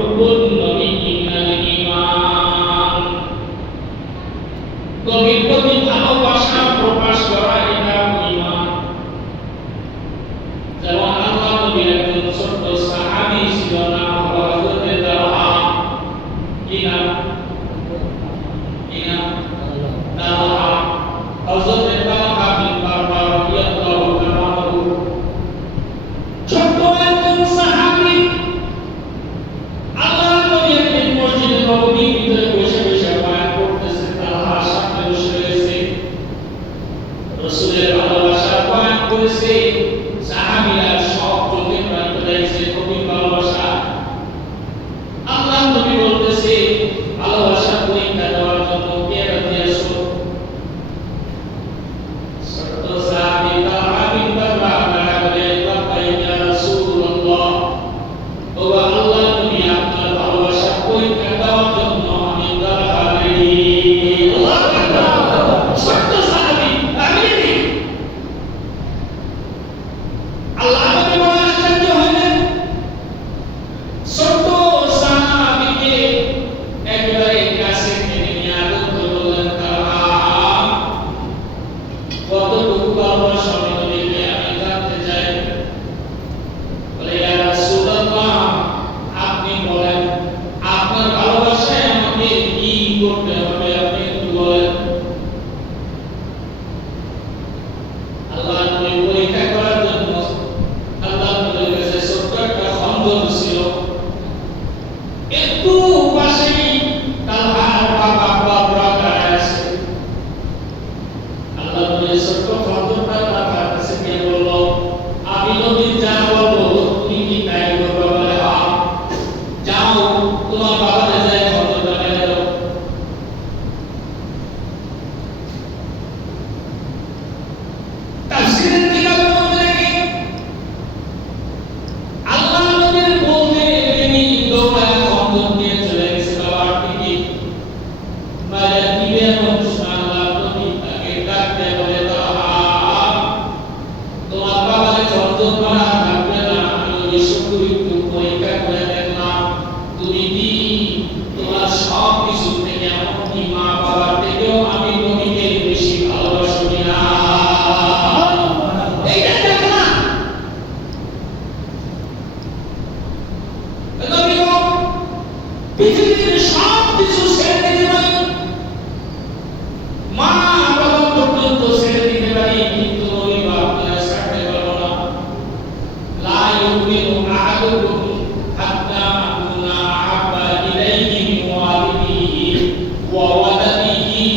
হুব্বুন নবী মিনাল ঈমান। নবীর প্রতি ভালোবাসা প্রকাশ করা এটা ঈমান। যেমন আল্লাহ নবীর একজন ছোট্ট সাহাবী ছিল, নাম হলো হযরত তালহা। কি নাম? তালহা। হযরত তালহা বিন বাররা রাদিয়াল্লাহু তাআলা আনহু ছোট্ট একজন সাহাবী। আল্লাহ নবী একদিন মসজিদে নববীর ভিতরে বসে বসে বয়ান করতেছেন, তালহা সামনে বসে রয়েছে, রাসূলের ভালোবাসার বয়ান করেছে। সাহাবীরা সব চোখে পানি ফেলেছে, নবীর ভালোবাসা। আল্লাহ নবী বলতেছে, ভালোবাসা পরীক্ষা দেওয়ার জন্য কে রাজি আছো? ছোট্ট সাহাবী তালহা বিন বাররা বলে, লাব্বাইক ইয়া রাসূলুল্লাহ। ও আল্লাহ নবী, আপনার ভালোবাসা পরীক্ষা দেওয়ার জন্য আমি তালহা রেডি। আল্লাহু আকবার। ছোট্ট সাহাবী, আমি রেডি। আল্লাহ নবী বড় আশ্চর্য হলেন, ছোট্ট সাহাবীকে একেবারে কাছে টেনে নিয়ে আদর করে বললেন, তালহা, কতটুকু ভালোবাসা আমি নবীকে আমি জানতে চাই। বলে, ইয়া রাসূলুল্লাহ, আপনি বলেন আপনার ভালোবাসায় আমাকে কি করতে হবে, আপনি একটু বলেন। আল্লাহ নবী পরীক্ষা করার জন্য আল্লাহ নবীর কাছে ছোট্ট একটা খঞ্জর ছিল। একটু পাশেই তালহার বাবা বাবরা দাঁড়ায় আছে। আল্লাহ নবী ছোট্ট খঞ্জরটা তার কাছে দিয়ে বলল, আমি নবী যা বলবো তুমি কি তাই করবে? বলে, হ্যাঁ, যাও তোমার বাবাকে যাই খঞ্জরটা মেরে দাও। তাফসীরের কিতাবের মধ্যে দেখি আল্লাহ নবীর বলতে তিনি দৌড়ায় খঞ্জর নিয়ে চলে গেছে বাবার দিকে। মায়ের দিকে মানুষ আল্লাহ নবী তাকে ডাকতে বলে, তালহা, তোমার বাবাকে খঞ্জর মারা থাকবে না, আমি নবী শুধু একটু পরীক্ষা করে দেখলাম তুমি কি তোমার সব কিছু থেকে এমনকি মা বাবার থেকেও আমি নবীকে বেশি ভালোবাসো কিনা। এইটা দেখলাম। নবী গো, পৃথিবীর সব কিছু ছেড়ে দিতে পারি, মা বাবা পর্যন্ত ছেড়ে দিতে পারি, কিন্তু নবী আপনারা ছাড়তে পারবো না। লা ইউমিনু আহাদুকুম হাত্তা আকুনা আহাব্বা ইলাইহি মিন ওয়ালিদিহি ওয়া ওয়ালাদিহি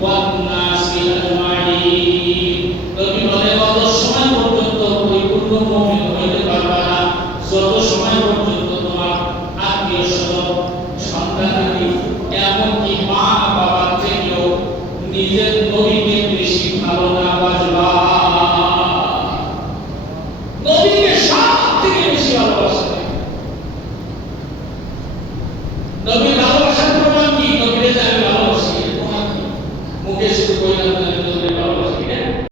ওয়ান নাসি আজমাইন। নবী বলে, কত সময় পর্যন্ত পরিপূর্ণ মুমিন হইতে পারবা না যত সময় পর্যন্ত তোমার আত্মীয়স্বজন, সন্তানাদি, এমনকি মা বাবার থেকেও নিজের নবীকে বেশি ভালো না বাসবা। নবীকে সব থেকে বেশি ভালোবাসতে